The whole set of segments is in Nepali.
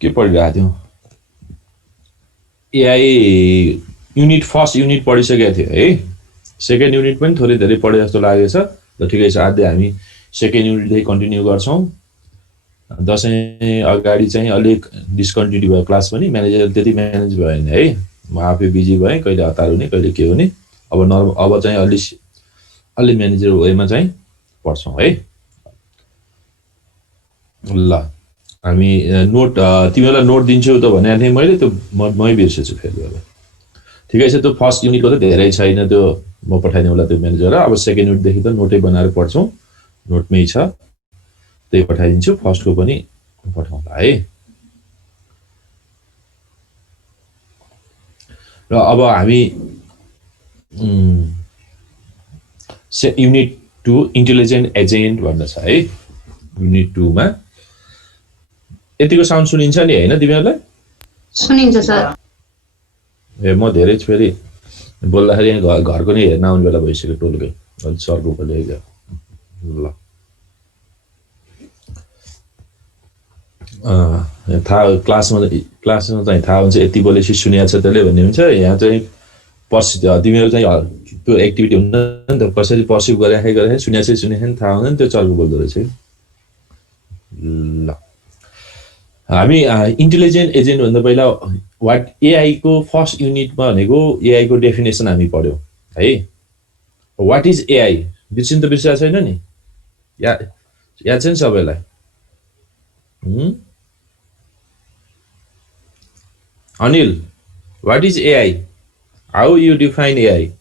के पढिरहेको थियौ एआई युनिट फर्स्ट युनिट पढिसकेको थियो है सेकेन्ड युनिट पनि थोरै धेरै पढे जस्तो लागेछ ल ठिकै छ आज हामी सेकेन्ड युनिटदेखि कन्टिन्यू गर्छौं दशैं अगाडि चाहिँ अलिक डिस्कन्टिन्यू भयो क्लास पनि म्यानेजर त्यति म्यानेज भएन है म आफै बिजी भएँ कहिले हतार हुने कहिले के हुने अब चाहिँ अलि म्यानेजर वेमा चाहिँ पढ्छौं है ल हामी नोट तिमीलाई नोट दिन्छु त भनेको थिएँ मैले त्यो मै बिर्सेछु फेरि अब ठिकै छ त्यो फर्स्ट युनिटको त धेरै छैन त्यो म पठाइदिउँला त्यो म्यानेजरलाई अब सेकेन्ड युनिटदेखि त नोटै बनाएर पढ्छौं नोटमै छ त्यही पठाइदिन्छु फर्स्टको पनि पठाउँला है र अब हामी युनिट 2 इन्टेलिजेन्ट एजेन्ट भन्न छ है युनिट 2 मा यतिको साउन्ड सुनिन्छ नि हैन तिमीहरुलाई सुनिन्छ सर ए म धेरै फेरि बोल्दाखेरि घरको नै हेर्न आउने बेला भइसक्यो टोलकै अलि सरको बोले ल क्लासमा चाहिँ थाहा हुन्छ यति बोलेपछि सुनिएको छ त्यसले भन्ने हुन्छ यहाँ चाहिँ तिमीहरू चाहिँ त्यो एक्टिभिटी हुँदैन नि त कसरी पर्सिभ गरिराखेको सुनेको थाहा हुँदैन त्यो चर्को बोल्दो रहेछ ल हामी इन्टेलिजेन्ट एजेन्ट भन्दा पहिला वाट एआई को फर्स्ट युनिटमा भनेको एआई को डेफिनेसन हामी पढ्यौं है वाट इज एआई बिर्सिन त बिर्सिएको छैन नि याद छ नि सबैलाई Anil what is AI how you define AI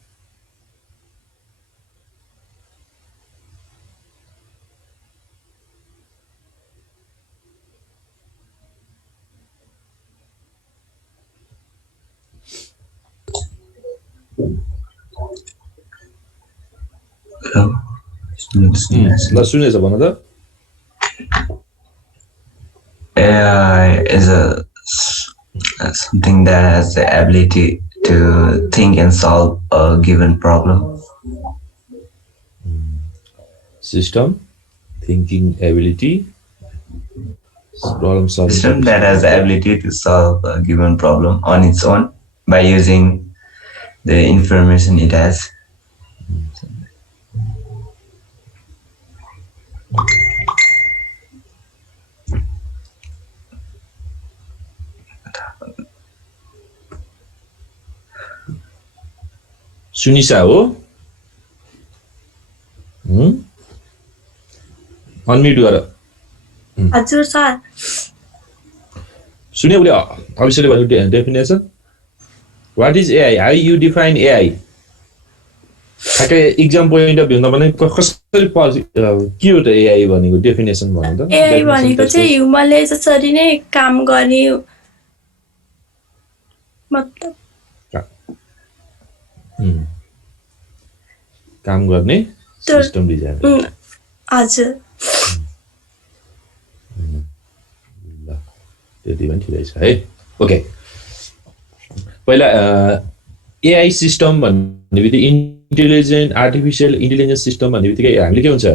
ल सुनेछ भन त AI is something that has the ability to think and solve a given problem. System, thinking ability, problem solving. System that has the ability to solve a given problem on its own by using the information it has. सुनिसा हो अनम्युट गर हजुर सर सुन्यो उले अभिषेकले भनेको definition what is AI how you define AI ठ्याक्कै एक्जाम पोइन्ट अफ भ्यूमा भने कसरी के हो त एआई भनेको डेफिनेसन भन्नु त एआई भनेको चाहिँ ह्युमनले जसरी नै काम गर्ने मतलब काम गर्ने सिस्टम डिजाइन हजुर ल त्यति पनि ठिकै छ है ओके पहिला एआई सिस्टम भन्ने बित्तिकै इन्टेलिजेन्ट आर्टिफिसियल इन्टेलिजेन्स सिस्टम भन्ने बित्तिकै हामीले के हुन्छ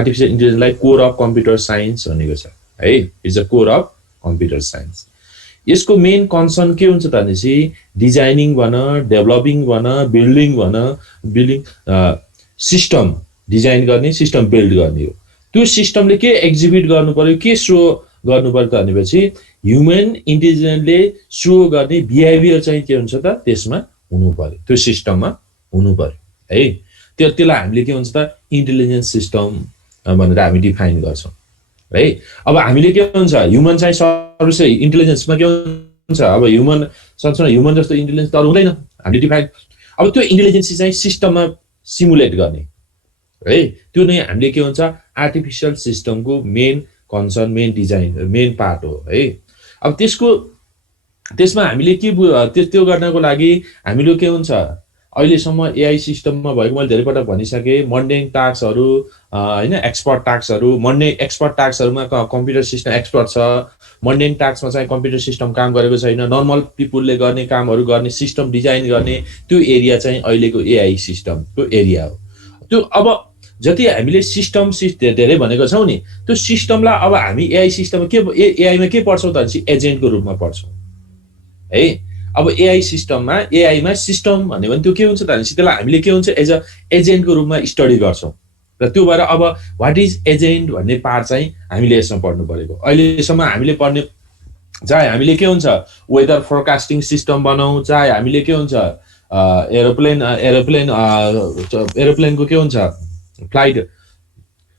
आर्टिफिसियल इन्टेलिजेन्सलाई कोर अफ कम्प्युटर साइन्स भनेको छ है is a core of computer science यसको मेन कन्सर्न के हुन्छ त भनेपछि डिजाइनिङ भन डेभलपिङ भन बिल्डिङ सिस्टम डिजाइन गर्ने सिस्टम बिल्ड गर्ने हो त्यो सिस्टमले के एक्जिक्युट गर्नु पर्यो के शो गर्नु पर्यो त भनेपछि ह्युमन इन्टेलिजेन्सले शो गर्ने बिहेभियर चाहिँ के हुन्छ त त्यसमा हुनु पर्यो त्यो सिस्टममा हुनु पर्यो है त्यसलाई हामीले के हुन्छ त इन्टेलिजेन्स सिस्टम भनेर हामी डिफाइन गर्छौं है अब हामीले के हुन्छ ह्युमन चाहिँ सर्भिस इन्टेलिजेन्समा के हुन्छ अब ह्युमन संरचना ह्युमन जस्तो इन्टेलिजेन्स त हुँदैन हामीले डिफाइन अब त्यो इन्टेलिजेन्स चाहिँ सिस्टममा सिमुलेट गर्ने है त्यो नै हामीले के हुन्छ आर्टिफिसियल सिस्टमको main concern main design main part हो है अब त्यसमा हामीले के त्यो गर्नको लागि हामीले के हुन्छ अहिलेसम्म एआई सिस्टममा भएको मैले धेरै पटक भनिसके मन्डेन टास्कहरु हैन एक्सपर्ट टास्कहरु मन्डेन एक्सपर्ट टास्कहरुमा कम्प्युटर सिस्टम एक्सपर्ट छ मन्डेन टास्कमा चाहिँ कम्प्युटर सिस्टम काम गरेको छैन नर्मल पिपुलले गर्ने कामहरु गर्ने सिस्टम डिजाइन गर्ने त्यो एरिया चाहिँ अहिलेको एआई सिस्टमको एरिया हो त्यो अब जति हामीले सिस्टम धेरै भनेको छौँ नि त्यो सिस्टमलाई अब हामी एआई सिस्टममा के एआईमा के पढ्छौँ त भनेपछि एजेन्टको रूपमा पढ्छौँ है। अब एआईमा सिस्टम भन्यो भने त्यो के हुन्छ त भनेपछि त्यसलाई हामीले के हुन्छ एज अ एजेन्टको रूपमा स्टडी गर्छौँ र त्यो भएर अब व्हाट इज एजेन्ट भन्ने पार्ट चाहिँ हामीले यसमा पढ्नु परेको। अहिलेसम्म हामीले पढ्ने चाहे हामीले के हुन्छ वेदर फोरकास्टिङ सिस्टम बनाऊ, चाहे हामीले के हुन्छ एरोप्लेनको के हुन्छ फ्लाइट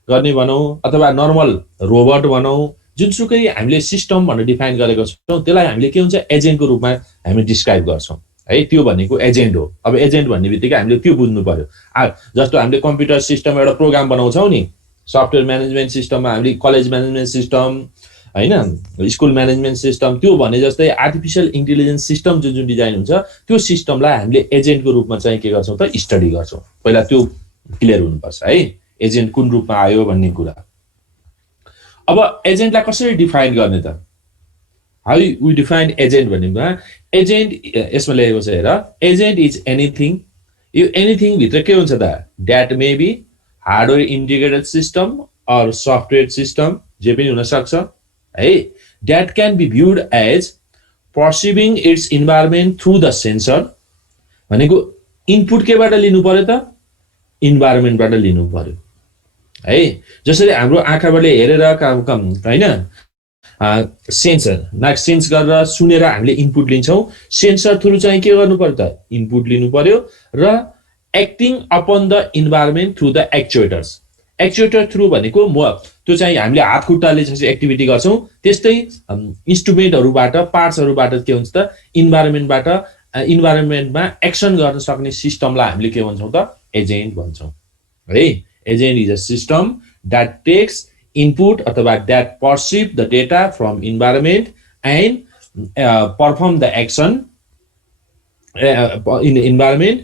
गर्ने भनौँ अथवा नर्मल रोबोट भनौँ, जुनसुकै हामीले सिस्टम भनेर डिफाइन गरेको छौँ त्यसलाई हामीले के हुन्छ एजेन्टको रूपमा हामी डिस्क्राइब गर्छौँ है। त्यो भनेको एजेन्ट हो। अब एजेन्ट भन्ने बित्तिकै हामीले त्यो बुझ्नु पर्यो। जस्तो हामीले कम्प्युटर सिस्टम एउटा प्रोग्राम बनाउँछौँ नि, सफ्टवेयर म्यानेजमेन्ट सिस्टममा हामीले कलेज म्यानेजमेन्ट सिस्टम होइन, स्कुल म्यानेजमेन्ट सिस्टम, त्यो भने जस्तै आर्टिफिसियल इन्टेलिजेन्स सिस्टम जुन डिजाइन हुन्छ त्यो सिस्टमलाई हामीले एजेन्टको रूपमा चाहिँ के गर्छौँ त स्टडी गर्छौँ। पहिला त्यो क्लियर हुनुपर्छ है, एजेन्ट कुन रूपमा आयो भन्ने कुरा। अब एजेन्टलाई कसरी डिफाइन गर्ने त, हाउ वी डिफाइन एजेन्ट भनेमा एजेन्ट यसमा लेखेको छ हेर, एजेन्ट इज एनिथिङ, यो एनिथिङ भित्र के हुन्छ त that may be hardware integrated system or software system, जे पनि हुन सक्छ है, that can be viewed as perceiving its environment through the sensor, भनेको इनपुट केबाट लिनु पर्यो त इन्भाइरोमेन्टबाट लिनु पर्यो है। जसरी हाम्रो आँखाबाट हेरेर होइन सेन्सर सेन्स गरेर सुनेर हामीले इनपुट लिन्छौँ, सेन्सर थ्रु चाहिँ के गर्नु पर्यो त इनपुट लिनु पर्यो र acting upon the environment through the actuators, actuator through भनेको त्यो चाहिँ हामीले हात खुट्टाले चाहिँ एक्टिभिटी गर्छौँ, त्यस्तै इन्स्ट्रुमेन्टहरूबाट पार्ट्सहरूबाट के हुन्छ त इन्भाइरोमेन्टमा एक्सन गर्न सक्ने सिस्टमलाई हामीले के भन्छौँ त एजेन्ट भन्छौँ है। Agent is a system that takes input अथवा that perceive the data from environment and perform the action in environment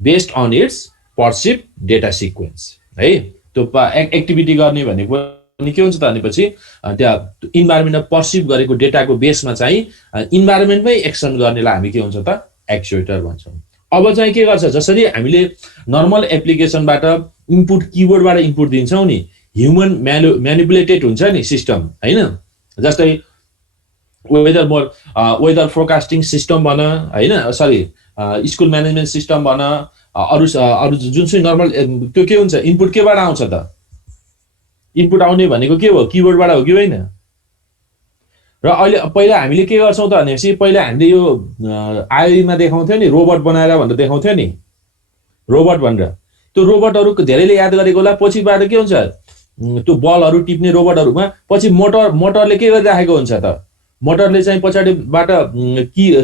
based on its perceive data sequence है। त्यो एक्टिभिटी गर्ने भनेको के हुन्छ त भनेपछि त्यहाँ इन्भाइरोमेन्टमा पर्सिभ गरेको डेटाको बेसमा चाहिँ इन्भाइरोमेन्टमै एक्सन गर्नेलाई हामी के हुन्छ त एक्चुएटर भन्छौँ। अब चाहिँ के गर्छ, जसरी हामीले नर्मल एप्लिकेसनबाट इनपुट किबोर्डबाट इनपुट दिन्छौँ नि, ह्युमन म्यानिपुलेटेड हुन्छ नि सिस्टम होइन, जस्तै वेदर फोरकास्टिङ सिस्टम भन होइन, सरी स्कुल म्यानेजमेन्ट सिस्टम भन, अरू जुनसुकै नर्मल त्यो के हुन्छ इनपुट केबाट आउँछ त, इनपुट आउने भनेको के हो किबोर्डबाट हो कि होइन। र अहिले पहिला हामीले के गर्छौँ त भनेपछि पहिला हामीले यो आईमा देखाउँथ्यो नि रोबोट बनाएर भनेर देखाउँथ्यो नि, रोबोट भनेर, त्यो रोबोटहरू धेरैले याद गरेको होला, पछिबाट के हुन्छ त्यो बलहरू टिप्ने रोबोटहरूमा पछि मोटरले के गरिराखेको हुन्छ त, मोटरले चाहिँ पछाडिबाट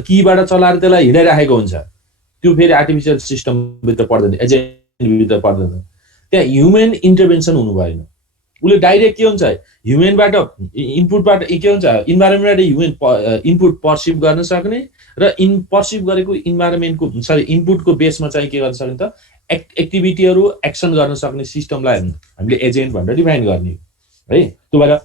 कीबाट चलाएर त्यसलाई हिँडाइराखेको हुन्छ, त्यो फेरि आर्टिफिसियल सिस्टमभित्र पर्दैन, एजेन्टभित्र पर्दैन, त्यहाँ ह्युमन इन्टरभेन्सन हुनु भएन। उसले डाइरेक्ट के हुन्छ ह्युमनबाट इनपुटबाट के हुन्छ इन्भाइरोमेन्टबाट ह्युमन इनपुट पर्सिभ गर्न सक्ने र पर्सिभ गरेको इन्भाइरोमेन्टको इनपुटको बेसमा चाहिँ के गर्न सक्ने त एक्टिभिटीहरू एक्सन गर्न सक्ने सिस्टमलाई हामीले एजेन्ट भनेर डिफाइन गर्ने है। त्यो भएर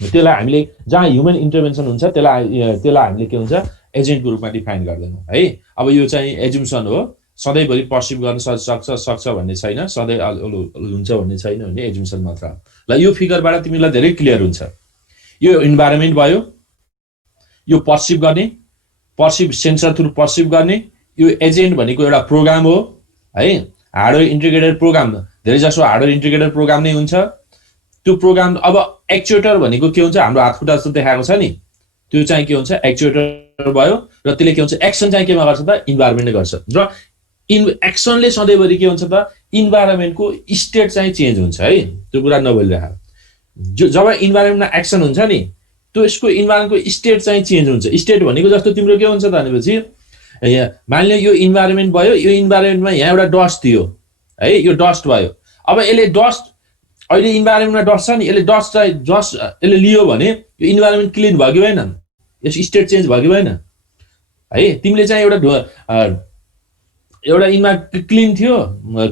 त्यसलाई हामीले जहाँ ह्युमन इन्टरभेन्सन हुन्छ त्यसलाई हामीले के हुन्छ एजेन्टको रूपमा डिफाइन गर्दैनौँ है। अब यो चाहिँ एजुम्सन हो, सधैँभरि पर्सिभ गर्न सक्छ भन्ने छैन, सधैँ हुन्छ भन्ने छैन भन्ने एजुम्सन मात्र हो। ल यो फिगरबाट तिमीलाई धेरै क्लियर हुन्छ, यो इन्भाइरोमेन्ट भयो, यो पर्सिभ गर्ने, पर्सिभ सेन्सर थ्रु पर्सिभ गर्ने, यो एजेन्ट भनेको एउटा प्रोग्राम हो है, हार्डवेयर इन्टिग्रेटेड प्रोग्राम, धेरै जसो हार्डवेयर इन्टिग्रेटेड प्रोग्राम नै हुन्छ त्यो प्रोग्राम। अब एक्चुएटर भनेको के हुन्छ, हाम्रो हात खुट्टा जस्तो देखाएको छ नि, त्यो चाहिँ के हुन्छ एक्चुएटर भयो र त्यसले के हुन्छ एक्सन चाहिँ केमा गर्छ त इन्भाइरोमेन्टले गर्छ र एक्सनले सधैँभरि के हुन्छ त इन्भाइरोमेन्टको स्टेट चाहिँ चेन्ज हुन्छ है, त्यो कुरा नभइरहेको। जब इन्भाइरोमेन्टमा एक्सन हुन्छ नि त्यो यसको इन्भाइरोमेन्टको स्टेट चाहिँ चेन्ज हुन्छ। स्टेट भनेको जस्तो तिम्रो के हुन्छ त भनेपछि मानिलियो यो इन्भाइरोमेन्ट भयो, यो इन्भाइरोमेन्टमा यहाँ एउटा डस्ट थियो है, यो डस्ट भयो, अब यसले डस्ट अहिले इन्भाइरोमेन्टमा डस्ट छ नि, यसले डस्ट यसले लियो भने यो इन्भाइरोमेन्ट क्लिन भयो कि भएन, यसको स्टेट चेन्ज भयो कि भएन है। तिमीले चाहिँ एउटा क्लिन थियो,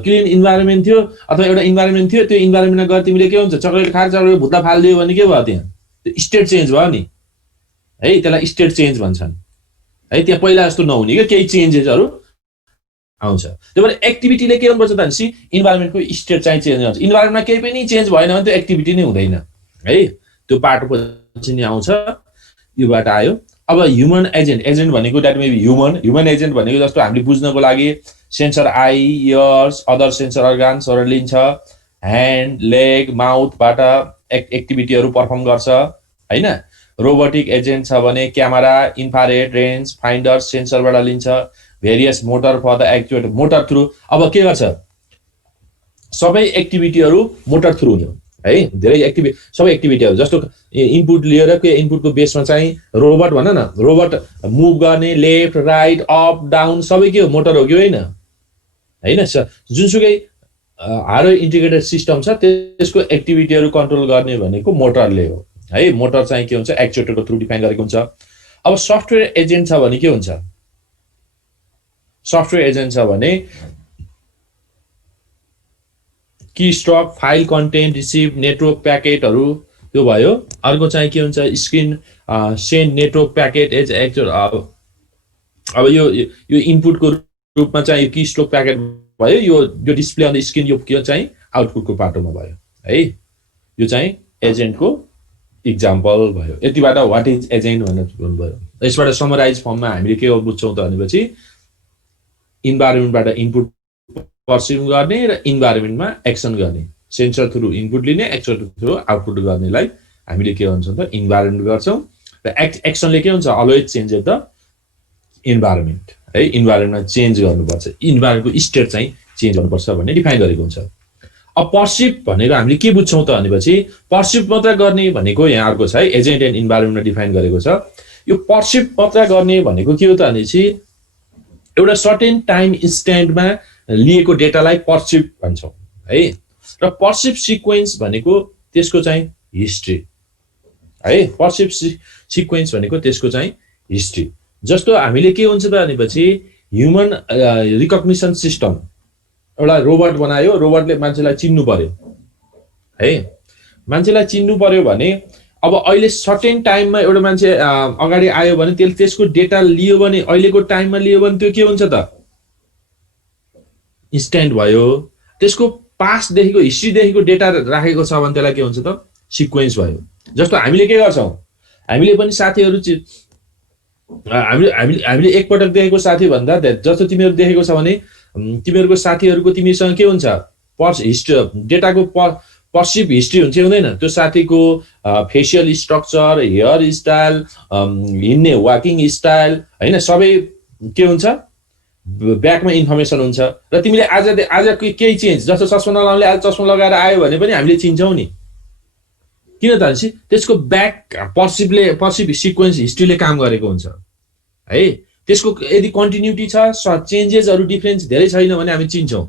क्लिन इन्भाइरोमेन्ट थियो अथवा एउटा इन्भाइरोमेन्ट थियो, त्यो इन्भाइरोमेन्टमा गएर तिमीले के हुन्छ चक्लेट खाएर चक्लेट भुत्ला फालिदियो भने के भयो, त्यहाँ त्यो स्टेट चेन्ज भयो नि है, त्यसलाई स्टेट चेन्ज भन्छन् है। त्यहाँ पहिला जस्तो नहुने क्या केही चेन्जेसहरू आउँछ। त्यही भएर एक्टिभिटीले के गर्नुपर्छ भनेपछि इन्भाइरोमेन्टको स्टेट चाहिँ चेन्ज गर्छ। इन्भाइरोमेन्टमा केही पनि चेन्ज भएन भने त्यो एक्टिभिटी नै हुँदैन है। त्यो पाटो पछि नै आउँछ, योबाट आयो। अब ह्युमन एजेन्ट भनेको that may be human agent भनेको जस्तो हामीले बुझ्नको लागि sensor eye, ears, other sensor अर्गान्सहरू लिन्छ, ह्यान्ड, लेग, माउथबाट एक्टिभिटीहरू पर्फर्म गर्छ होइन। रोबोटिक एजेन्ट छ भने क्यामेरा, इन्फ्रारेड, रेन्ज फाइन्डर, सेन्सरबाट लिन्छ, various motor for the actuator, motor through. अब के गर्छ, सबै एक्टिभिटीहरू मोटर थ्रु हुने हो है। धेरै सबै एक्टिभिटीहरू जस्तो इनपुट लिएर के इनपुटको बेसमा चाहिँ रोबोट भन न, रोबोट मुभ गर्ने लेफ्ट राइट अप डाउन सबै के हो, मोटर हो कि होइन होइन। जुनसुकै हार्डवेयर इन्टिग्रेटेड सिस्टम छ त्यसको एक्टिभिटीहरू कन्ट्रोल गर्ने भनेको मोटरले हो है। मोटर चाहिँ के हुन्छ, एक्चुएटरको थ्रु डिफाइन गरेको हुन्छ। अब सफ्टवेयर एजेन्ट छ भने के हुन्छ, सफ्टवेयर एजेन्ट छ भने keystroke, file content, receive, network प्याकेटहरू त्यो भयो। अर्को चाहिँ के हुन्छ, screen send network packet as actual. अब यो इनपुटको रूपमा चाहिँ की स्ट्रोक प्याकेट भयो, यो डिस्प्ले अन द स्क्रिन यो के चाहिँ आउटपुटको पाटोमा भयो है। यो चाहिँ एजेन्टको इक्जाम्पल भयो। यतिबाट वाट इज एजेन्ट भनेर भन्नुभयो। यसबाट समराइज फर्ममा हामीले के बुझ्छौँ त भनेपछि इन्भाइरोमेन्टबाट इनपुट पर्सिभ गर्ने र इन्भाइरोमेन्टमा एक्सन गर्ने, सेन्सर थ्रु इनपुट लिने, एक्सन थ्रु आउटपुट गर्नेलाई हामीले के भन्छौँ त इन्भाइरोमेन्ट गर्छौँ। र एक्सनले के हुन्छ, अलवेज चेन्ज द इन्भाइरोमेन्ट है। इन्भाइरोमेन्टमा चेन्ज गर्नुपर्छ, इन्भाइरोमेन्टको स्टेट चाहिँ चेन्ज गर्नुपर्छ भन्ने डिफाइन गरेको हुन्छ। अब पर्सिभ भनेको हामीले के बुझ्छौँ त भनेपछि पर्सिभ मात्र गर्ने भनेको यहाँ अर्को छ है, एजेन्ट एन्ड इन्भाइरोमेन्टमा डिफाइन गरेको छ। यो पर्सिभ मात्र गर्ने भनेको के हो त भनेपछि एउटा सर्टेन टाइम इन्स्ट्यान्टमा लिएको डेटालाई पर्सिभ भन्छौँ है। र पर्सिभ सिक्वेन्स भनेको त्यसको चाहिँ हिस्ट्री है। पर्सिभ सिक्वेन्स भनेको त्यसको चाहिँ हिस्ट्री। जस्तो हामीले के हुन्छ त भनेपछि ह्युमन रिकग्निसन सिस्टम, एउटा रोबोट बनायो, रोबोटले मान्छेलाई चिन्नु पर्यो है। मान्छेलाई चिन्नु पर्यो भने अब अहिले सर्टेन टाइममा एउटा मान्छे अगाडि आयो भने त्यसको डेटा लियो भने, अहिलेको टाइममा लियो भने त्यो के हुन्छ त इन्स्ट्यान्ट भयो। त्यसको पास्टदेखिको हिस्ट्रीदेखिको डेटा राखेको छ भने त्यसलाई के हुन्छ त सिक्वेन्स भयो। जस्तो हामीले के गर्छौँ, हामीले पनि साथीहरू हामीले एकपटक देखेको साथी भन्दा जस्तो तिमीहरू देखेको छ भने तिमीहरूको साथीहरूको तिमीसँग के हुन्छ, हिस्ट्री डेटाको पर्सिभ हिस्ट्री हुन्छ हुँदैन। त्यो साथीको फेसियल स्ट्रक्चर, हेयर स्टाइल, हिँड्ने वाकिङ स्टाइल होइन, सबै के हुन्छ ब्याकमा इन्फर्मेसन हुन्छ। र तिमीले आज केही चेन्ज, जस्तो चस्मा नलाउनेले आज चस्मा लगाएर आयो भने पनि हामीले चिन्छौँ नि, किन त भनेपछि त्यसको ब्याक पर्सिभ सिक्वेन्स हिस्ट्रीले काम गरेको हुन्छ है। त्यसको यदि कन्टिन्युटी छ, चेन्जेसहरू डिफ्रेन्स धेरै छैन भने हामी चिन्छौँ।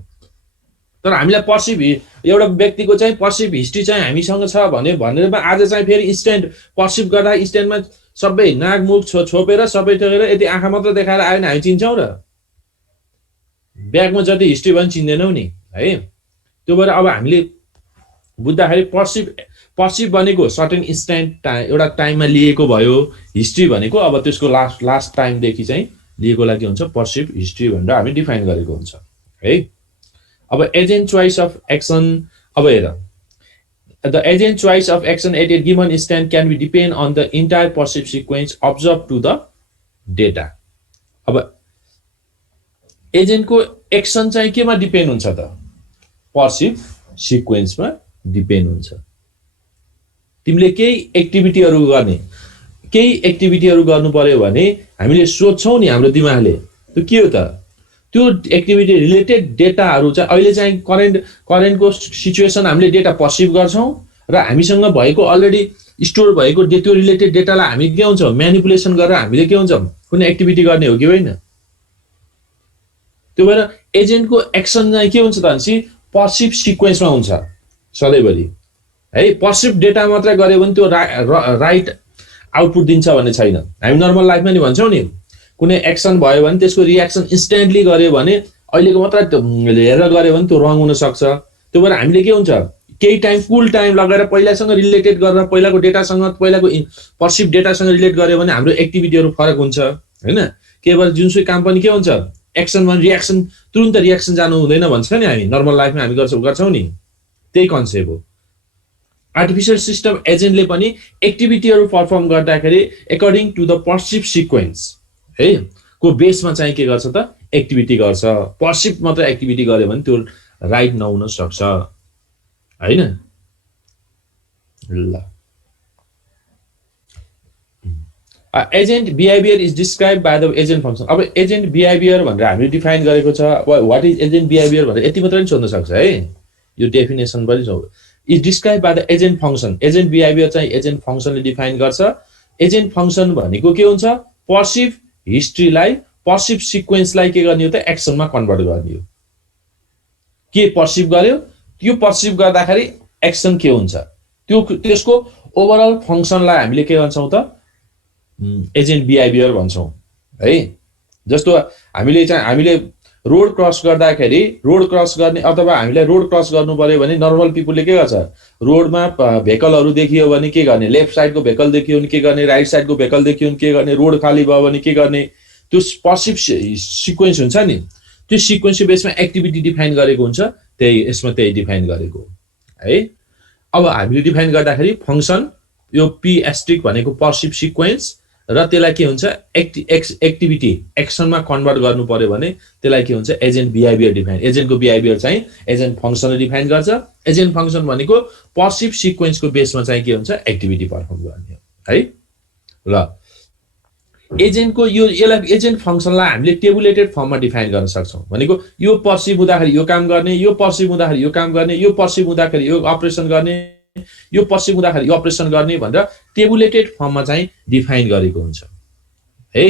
तर हामीलाई पर्सिभ एउटा व्यक्तिको चाहिँ पर्सिभ हिस्ट्री चाहिँ हामीसँग छ भनेर आज चाहिँ फेरि इन्स्ट्यान्ट पर्सिभ गर्दा इन्स्ट्यान्टमा सबै नाक मुख छोपेर सबै टोकेर यदि आँखा मात्र देखाएर आयो भने हामी चिन्छौँ र ब्याकमा जति हिस्ट्री भयो भने चिन्दैनौँ नि है। त्यो भएर अब हामीले बुझ्दाखेरि पर्सिभ भनेको सर्टेन इन्स्ट्यान्ट एउटा टाइममा लिएको भयो। हिस्ट्री भनेको अब त्यसको लास्ट टाइमदेखि चाहिँ लिएकोलाई के हुन्छ पर्सिभ हिस्ट्री भनेर हामी डिफाइन गरेको हुन्छ है। अब एजेन्ट चोइस अफ एक्सन, अब हेर the agent choice of action at a given instant can be depend on the entire percept sequence observe to the data. अब एजेन्टको एक्सन चाहिँ केमा डिपेन्ड हुन्छ त, पर्सिभ सिक्वेन्समा डिपेन्ड हुन्छ। तिमीले केही एक्टिभिटीहरू गर्नु पर्यो भने हामीले सोध्छौँ नि, हाम्रो दिमागले त्यो के हो त, त्यो एक्टिभिटी रिलेटेड डेटाहरू चाहिँ अहिले चाहिँ करेन्टको सिचुएसन हामीले डेटा पर्सिभ गर्छौँ र हामीसँग भएको अलरेडी स्टोर भएको त्यो रिलेटेड डेटालाई हामी के हुन्छ म्यानिपुलेसन गरेर हामीले के हुन्छ कुनै एक्टिभिटी गर्ने हो कि होइन। त्यो भएर एजेन्टको एक्सन चाहिँ के हुन्छ त भनेपछि पर्सिभ सिक्वेन्समा हुन्छ सधैँभरि है। पर्सिभ डेटा मात्र गऱ्यो भने त्यो राइट आउटपुट दिन्छ भन्ने छैन। हामी नर्मल लाइफमा नि भन्छौँ नि, कुनै एक्सन भयो भने त्यसको रियाक्सन इन्स्ट्यान्टली गऱ्यो भने, अहिलेको मात्र हेरेर गऱ्यो भने त्यो रङ हुनसक्छ। त्यो भएर हामीले के हुन्छ केही टाइम फुल टाइम लगाएर पहिलासँग रिलेटेड गरेर पहिलाको डेटासँग पहिलाको पर्सिभ डेटासँग रिलेट गऱ्यो भने हाम्रो एक्टिभिटीहरू फरक हुन्छ होइन। केही भएर जुनसुकै काम पनि के हुन्छ एक्सनमा रियाक्सन तुरुन्त रियाक्सन जानु हुँदैन भन्छ नि हामी नर्मल लाइफमा हामी गर्छौं नि त्यही कन्सेप्ट हो आर्टिफिशियल सिस्टम एजेन्टले पनि एक्टिभिटीहरु परफर्म गर्दाखेरि according to the percept sequence है को बेसमा चाहिँ के गर्छ त एक्टिभिटी गर्छ पर्सिभ मात्र एक्टिभिटी गर्यो भने त्यो राइट नहुन सक्छ हैन ल agent behaviour is describe by the agent function अब एजेन्ट बिहेभियर भनेर हामीले डिफाइन गरेको छ व्हाट इज एजेन्ट बिहेभियर भनेर यति मात्र नि सोध्न सक्छ है यो डेफिनेसन पनि छ is describe by the agent function agent behaviour चाहिँ एजेन्ट फंक्शनले डिफाइन गर्छ एजेन्ट फंक्शन भनेको के हुन्छ पर्सिभ हिस्ट्रीलाई पर्सिभ सिक्वेन्सलाई के गर्ने हो त एक्सनमा कन्भर्ट गर्ने हो के पर्सिभ गर्यो त्यो पर्सिभ गर्दाखेरि एक्सन के हुन्छ त्यो त्यसको ओभरअल फंक्शनलाई हामीले के भन्छौं त एजेन्ट बिहेभियर भन्छौं है जस्तो हामीले रोड क्रस गर्दाखेरि रोड क्रस गर्ने अथवा हामीले रोड क्रस गर्नु पर्यो भने नर्मल पिपलले के गर्छ रोडमा भेहिकलहरु देखियो भने के गर्ने लेफ्ट साइडको भेहिकल देखियो भने के गर्ने राइट साइडको भेहिकल देखियो भने के गर्ने रोड खाली भयो भने के गर्ने त्यो पर्सिभ सिक्वेन्स हुन्छ नि त्यो सिक्वेन्सको बेसमा एक्टिभिटी डिफाइन गरेको हुन्छ त्यही यसमा त्यही डिफाइन गरेको है अब हामीले डिफाइन गर्दाखेरि फंक्शन यो पी एस्ट्रिक भनेको पर्सिभ सिक्वेन्स र त्यसलाई के हुन्छ एक्टिभिटी एक्सनमा कन्भर्ट गर्नु पर्यो भने त्यसलाई के हुन्छ एजेन्ट बिहेभियर डिफाइन एजेन्टको बिहेभियर चाहिँ एजेन्ट फंक्शनले डिफाइन गर्छ एजेन्ट फंक्शन भनेको पर्सिभ सिक्वेन्सको बेसमा चाहिँ के हुन्छ एक्टिभिटी परफर्म गर्ने है ल एजेन्टको यसलाई एजेन्ट फंक्शनलाई हामीले टेबुलेटेड फर्ममा डिफाइन गर्न सक्छौं भनेको यो पर्सिभ हुँदाखेरि यो काम गर्ने यो पर्सिभ हुँदाखेरि यो काम गर्ने यो पर्सिभ हुँदाखेरि यो अपरेसन गर्ने यो पर्सिभ हुँदाखेरि यो अपरेसन गर्ने भनेर टेबुलेटेड फर्ममा चाहिँ डिफाइन गरेको हुन्छ है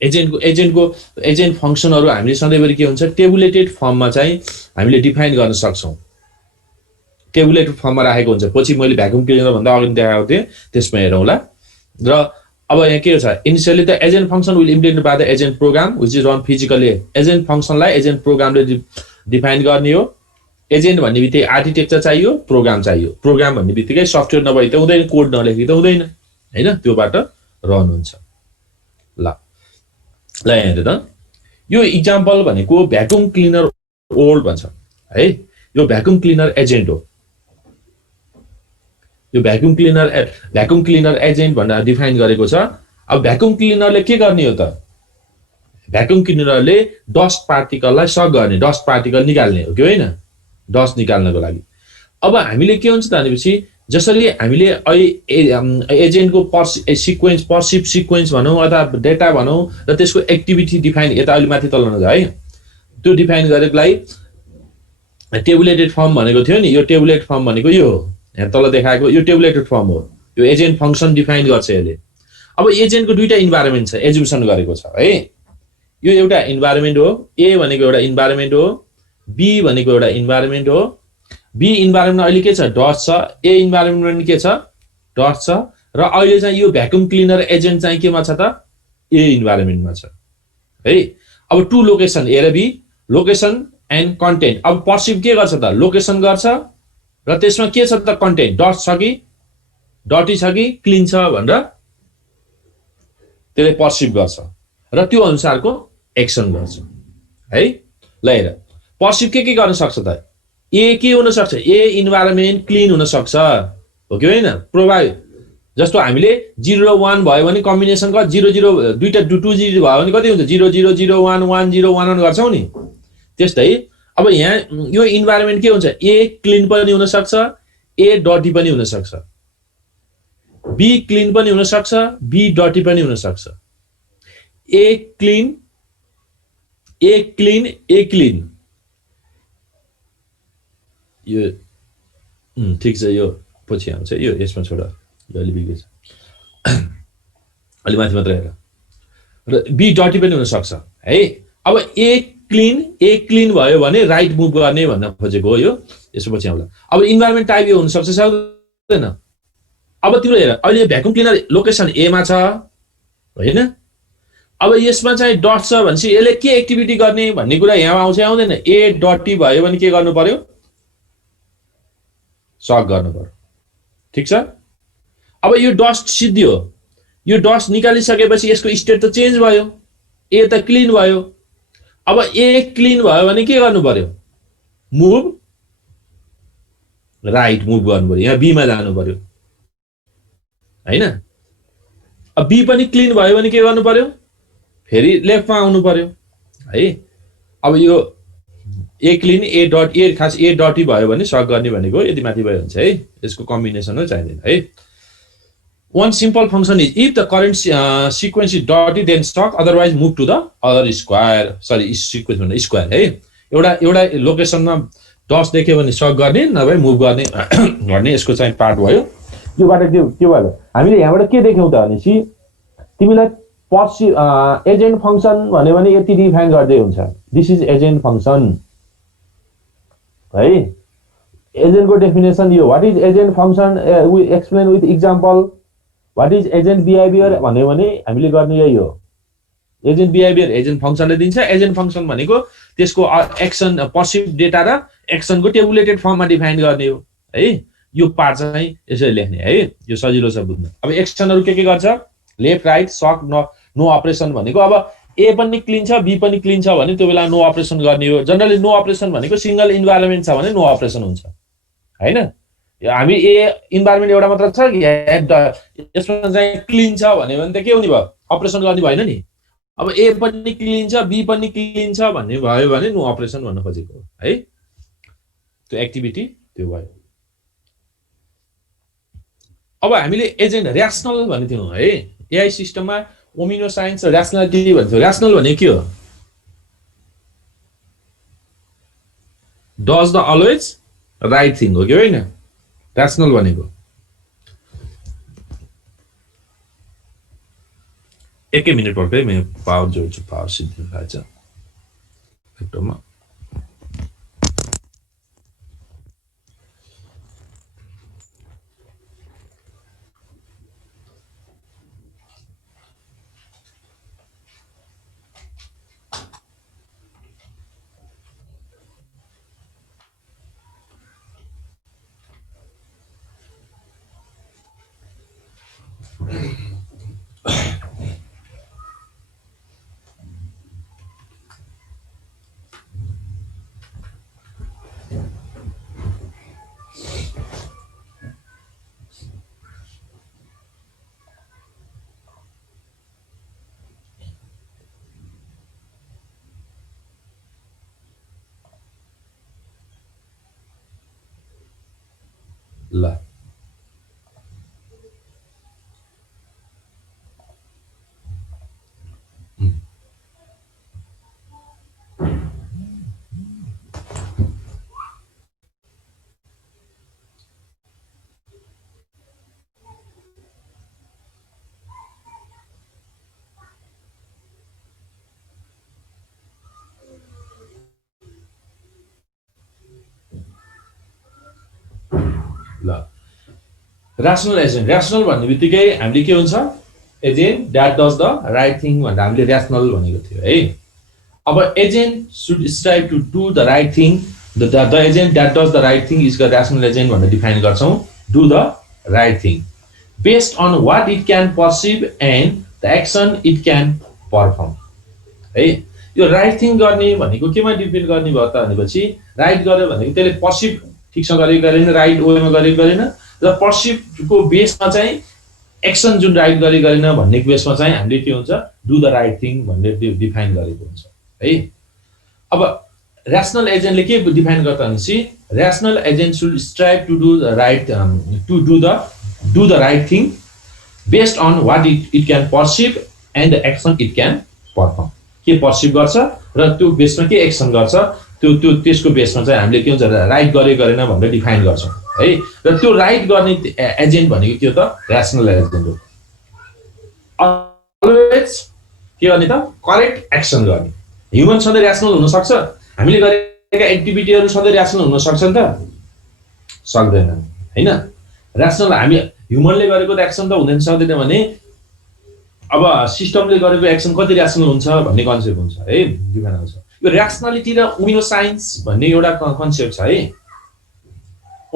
एजेन्ट फंक्शनहरु हामीले सधैँभरि के हुन्छ टेबुलेटेड फर्ममा चाहिँ हामीले डिफाइन गर्न सक्छौं टेबुलेटेड फर्ममा राखेको हुन्छ पछि मैले भ्याकुम क्लिनर भन्दा अगाडि देखाएको थिए त्यसमा हेरौँला र अब यहाँ के छ initially the agent function will implement by the agent program which is run physically agent फंक्शनलाई एजेन्ट प्रोग्रामले डिफाइन गर्ने हो एजेन्ट भन्ने बित्तिकै आर्किटेक्चर चाहियो प्रोग्राम भन्ने बित्तिकै सफ्टवेयर नभई त हुँदैन कोड नलेखि त हुँदैन हैन त्योबाट रन हुन्छ ल यहाँ हेर्नु त यो एक्जाम्पल भनेको भ्याकुम क्लिनर ओल्ड भन्छ है यो भ्याकुम क्लिनर एजेन्ट हो यो भ्याकुम क्लिनर एजेन्ट भनेर डिफाइन गरेको छ अब भ्याकुम क्लिनरले के गर्ने हो त भ्याकुम क्लिनरले डस्ट पार्टिकललाई सक गर्ने डस्ट पार्टिकल निकाल्ने हो कि हैन डस्ट निकाल्नको लागि अब हामीले के हुन्छ त भनेपछि जसरी हामीले एजेन्टको पर्सिभ सिक्वेन्स भनौं अथवा डेटा भनौं र त्यसको एक्टिभिटी डिफाइन यता अलि माथि तल नजा है त्यो डिफाइन गरेकोलाई टेबुलेटेड फर्म भनेको थियो नि यो टेबुलेट फर्म भनेको यो हो यहाँ तल देखाएको यो टेबुलेटेड फर्म हो यो एजेन्ट फंक्शन डिफाइन गर्छ यसले अब एजेन्टको दुईटा इन्भाइरोमेन्ट छ एजुम्सन गरेको छ है यो एउटा इन्भाइरोमेन्ट हो ए भनेको एउटा इन्भाइरोमेन्ट हो बी भनेको एउटा इन्भाइरोमेन्ट हो बी इन्भाइरोमेन्टमा अहिले के छ डस्ट छ ए इन्भाइरोमेन्टमा के छ डस्ट छ र अहिले चाहिँ यो भ्याकुम क्लिनर एजेन्ट चाहिँ केमा छ त ए इन्भाइरोमेन्टमा छ है अब टु लोकेसन ए र बी लोकेसन एन्ड कन्टेन्ट अब पर्सिभ के गर्छ त लोकेसन गर्छ र त्यसमा के छ त कन्टेन्ट डस्ट छ कि डटी छ कि क्लीन छ भनेर त्यसले पर्सिभ गर्छ र त्यो अनुसारको एक्सन गर्छ है ल हेर पर्सिभ के गर्न सक्छ त ए के हुन सक्छ ए इन्भाइरोमेन्ट क्लीन हुन सक्छ हो कि हैन प्रोभाइड जस्तो हामीले 0 र 1 भयो भने कम्बिनेसन क 0 0 दुईटा 2 0 भयो भने कति हुन्छ 0 0 0 1 1 0 1 1 गर्छौ नि त्यस्तै अब यहाँ यो इन्भाइरोमेन्ट के हुन्छ ए क्लीन पनि हुन सक्छ ए डटी पनि हुन सक्छ बी क्लीन पनि हुन सक्छ बी डटी पनि हुन सक्छ ए क्लीन यो ठीक छ यो पछि आउँछ यो यसमा छोड यो अलि बिग्रेछ अलि माथि मात्र हेर र बी डटी पनि हुन सक्छ है अब ए क्लीन भयो भने राइट मुभ गर्ने भन्न खोजेको हो यो यसपछि आउँला अब इन्भाइरोमेन्ट टाइप यो हुन सक्छ सक्दैन अब तिम्रो हेर अहिले भ्याकुम क्लिनर लोकेसन ए मा छ हैन अब यसमा चाहिँ डट छ भनेपछि यसले के एक्टिभिटी गर्ने भन्ने कुरा यहाँ आउँछ आउँदैन ए डटी भयो भने के गर्नु पर्यो सक गर्नु पर्यो ठीक छ अब यो डस्ट सिद्धियो यो डस्ट निकालिसकेपछि यसको स्टेट त चेन्ज भयो ए त क्लीन भयो अब ए क्लिन भयो भने के गर्नु पर्यो मुभ राइट मुभ गर्नु पर्यो यहाँ बीमा जानु पर्यो हैन अब बी पनि क्लिन भयो भने के गर्नु पर्यो फेरि लेफ्टमा आउनु पर्यो है अब यो ए क्लिन ए डट ए खास ए डटी भयो भने सक गर्ने भनेको यति माथि भयो हुन्छ है यसको कम्बिनेसन हो चाहिँदैन है one simple function is if the current sequence is dirty then stock otherwise move to the other square sorry sequence भन्दा स्क्वायर है एउटा लोकेसनमा डस देख्यो भने सक गर्ने नभए मुभ गर्ने भन्ने यसको चाहिँ पार्ट भयो योबाट के भयो हामीले यहाँबाट के देख्यौं त भनेसी तिमीलाई एजेन्ट फंक्सन भन्यो भने यति डिफाइन गर्दै हुन्छ दिस इज एजेन्ट फंक्सन है एजेन्टको डेफिनेसन यो what is agent function we explain with example What is agent behavior भन्यो भने हामीले गर्ने यही हो एजेन्ट बिहेभियर एजेन्ट फंक्सनले दिन्छ एजेन्ट फंक्सन भनेको त्यसको एक्सन पर्सिभ डेटा र एक्सनको टेबुलेटेड फर्ममा डिफाइन गर्ने हो है यो पार्ट चाहिँ यसरी लेख्ने है यो सजिलो छ बुझ्न अब एक्सनहरु के गर्छ लेफ्ट राइट सक नो अपरेसन भनेको अब ए पनि क्लिन छ बी पनि क्लिन छ भने त्यो बेला नो अपरेसन गर्ने हो जनरली नो अपरेसन भनेको सिंगल इन्भाइरोमेन्ट छ भने नो अपरेसन हुन्छ हैन हामी ए इन्भाइरोमेन्ट एउटा मात्र छ यसमा चाहिँ क्लिन छ भन्यो भने त के हुने भयो अपरेसन गर्ने भएन नि अब ए पनि क्लिन छ बी पनि क्लिन छ भन्ने भयो भने नो अपरेसन भन्न खोजेको है त्यो एक्टिभिटी त्यो भयो अब हामीले एजेन्ट र्याशनल भन्ने थियौं है एआई सिस्टममा ओमिनो साइन्स र्याशनलिटी भन्छौं र्याशनल भने के हो does the always right thing हो कि होइन र्याशनल भनेको एकै मिनेट पर्खै म पावर जोड्छु पावर सिद्धि भएछ ल्यापटपमा ल rational agent rational भन्ने बित्तिकै हामीले के हुन्छ agent that does the right thing भनेर हामीले rational भनेको थियो है अब agent should strive to do the right thing the agent that does the right thing is the rational agent भनेर डिफाइन गर्छौं do the right thing based on what it can perceive and the action it can perform है यो राइट थिङ गर्ने भनेको केमा डिपेन्ड गर्ने भयो त भनेपछि राइट गर्यो भनेको त्यसले पर्सिभ ठीकसँग गरेको गरेन राइट वेमा गरेको गरेन र पर्सिभको बेसमा चाहिँ एक्सन जुन राइट गरेन भन्ने बेसमा चाहिँ हामीले के हुन्छ डु द राइट थिङ भनेर डिफाइन गरेको हुन्छ है अब rational एजेन्टले के डिफाइन गर्छ भनेपछि rational agent should strive to do the right do the right thing based on what it can perceive and the action it can perform के पर्सिभ गर्छ र त्यो बेसमा के एक्सन गर्छ त्यो त्यसको बेसमा चाहिँ हामीले के हुन्छ राइट गरेन भनेर डिफाइन गर्छौं है र त्यो राइट गर्ने एजेन्ट भनेको के हो त rational एजेन्ट हो अलवेज के गर्ने त करेक्ट एक्सन गर्ने ह्युमन सधैँ र्याशनल हुन सक्छ हामीले गरेका एक्टिभिटीहरु सधैँ र्याशनल हुन सक्छ नि त सक्दैन हैन र्याशनल हामी ह्युमनले गरेको एक्सन त हुँदैन सक्दैन भने अब सिस्टमले गरेको एक्सन कति र्याशनल हुन्छ भन्ने कन्सेप्ट हुन्छ है डिफाइन हुन्छ यो र्याशनलिटी र ओमिनो साइन्स भन्ने एउटा कन्सेप्ट छ है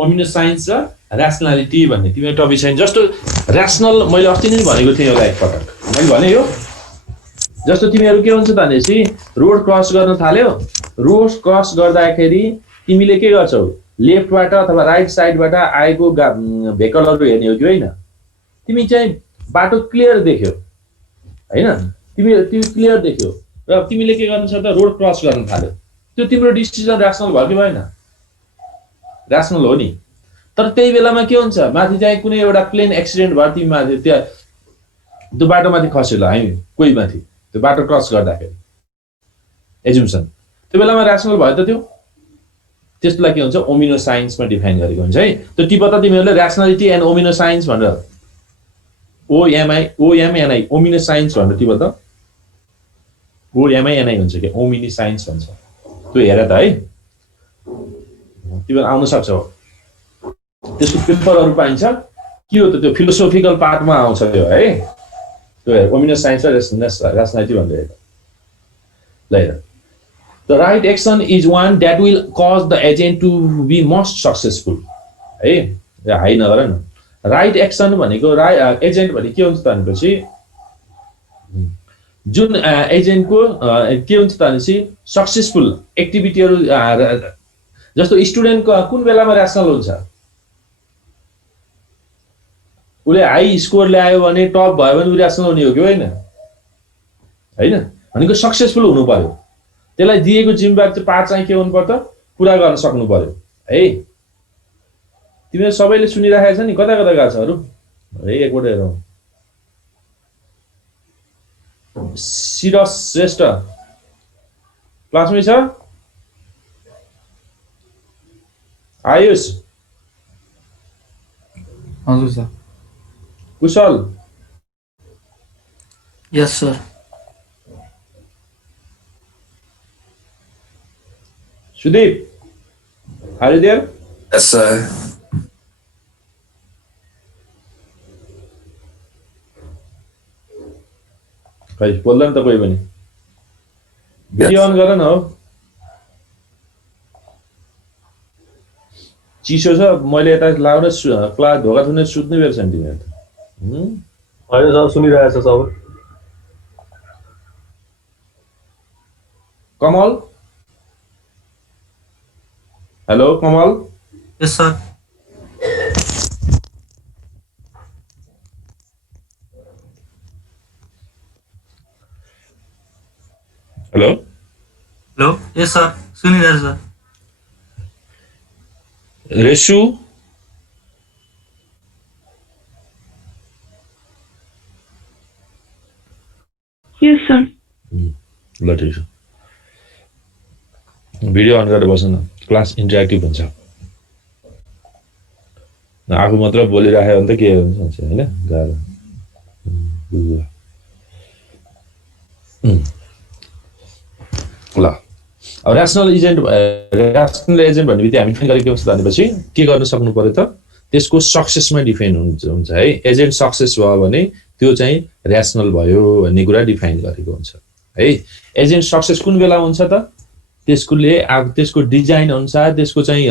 ओमिनो साइन्स र र्याशनलिटी भन्ने तिम्रो टपिक छ जस्तो र्याशनल मैले अस्ति नै भनेको थिएँ एउटा एकपटक मैले भने यो जस्तो तिमीहरू के हुन्छ भनेपछि रोड क्रस गर्न थाल्यो, रोड क्रस गर्दाखेरि तिमीले के गर्छौ, लेफ्टबाट अथवा राइट साइडबाट आएको भेहिकलहरू हेर्ने हो कि होइन, तिमी चाहिँ बाटो क्लियर देख्यो हैन, तिमी क्लियर देख्यो र तिमीले के गर्नु छ त रोड क्रस गर्न थाल्यो, त्यो तिम्रो डिसिजन र्यासनल भयो कि भएन, र्यासनल हो नि। तर त्यही बेलामा के हुन्छ, माथि चाहिँ कुनै एउटा प्लेन एक्सिडेन्ट भयो, तिमी माथि त्यो बाटोमाथि खस्यो ल हामी कोही माथि त्यो बाटो क्रस गर्दाखेरि एजुम्सन, त्यो बेलामा र्यासनल भयो त त्यो, त्यसलाई के हुन्छ ओमिनो साइन्समा डिफाइन गरेको हुन्छ है। त्यो टिप त तिमीहरूले र्यासनालिटी एन्ड ओमिनो साइन्स भनेर ओएमआई ओमिनो साइन्स भनेर टिप त ओएमआई हुन्छ कि ओमिनी साइन्स भन्छ, त्यो हेर त है, तिमीहरू आउन सक्छ, त्यसको पेपरहरू पाइन्छ, के हो त त्यो फिलोसोफिकल पार्टमा आउँछ त्यो है, त्यो ओमिनो साइन्स र र्यासनालिटी भनेर ल हेर। The right action is one that will cause the agent to be most successful. है हाई नगर न, राइट एक्सन भनेको एजेन्ट भने के हुन्छ त भनेपछि जुन एजेन्टको के हुन्छ त भनेपछि सक्सेसफुल एक्टिभिटीहरू, जस्तो स्टुडेन्टको कुन बेलामा र्यासनल हुन्छ, उसले हाई स्कोर ल्यायो भने टप भयो भने उ र्यासनल हुने हो कि होइन, हैन भनेको सक्सेसफुल हुनु पर्यो, त्यसलाई दिएको जिम्मेवारी चाहिँ पार्ट चाहिँ के हुनु पर्छ, पुरा गर्न सक्नु पर्यो है। तिमीहरू सबैले सुनिराखेको छ नि, कता कता गएको छ अरू है, एकपल्ट हेरौँ। सिरस श्रेष्ठ क्लासमै छ, आयुष हजुर sir, Kushal yes sir, Sudeep are you there? Yes, sir. खै बोल्दैन त कोही पनि, भिडियो अन गर न हो, चिसो छ, मैले यता लाउन क्लास ढोका थुनेर सुत्ने बेर छ नि तिमीहरू त, होइन सर सुनिरहेछ सबै। कमल, हेलो कमल, यस सर, हेलो हेलो, यस सर, सुनिरहेछ सर, रेसु, यस सर, ल ठिक छ, भिडियो अन गरेर बस्नु न, क्लास इन्टरेक्टिभ हुन्छ, आफू मात्र बोलिराख्यो भने त के हुन्छ होइन, गाह्रो। ल अब र्यासनल एजेन्ट भन्ने बित्तिकै हामी डिफाइन गरेको के भनेपछि के गर्न सक्नु पर्यो त, त्यसको सक्सेसमा डिफाइन हुन्छ है, एजेन्ट सक्सेस भयो भने त्यो चाहिँ र्यासनल भयो भन्ने कुरा डिफाइन गरेको हुन्छ है। एजेन्ट सक्सेस कुन बेला हुन्छ त, त्यसको डिजाइन अनुसार, त्यसको चाहिँ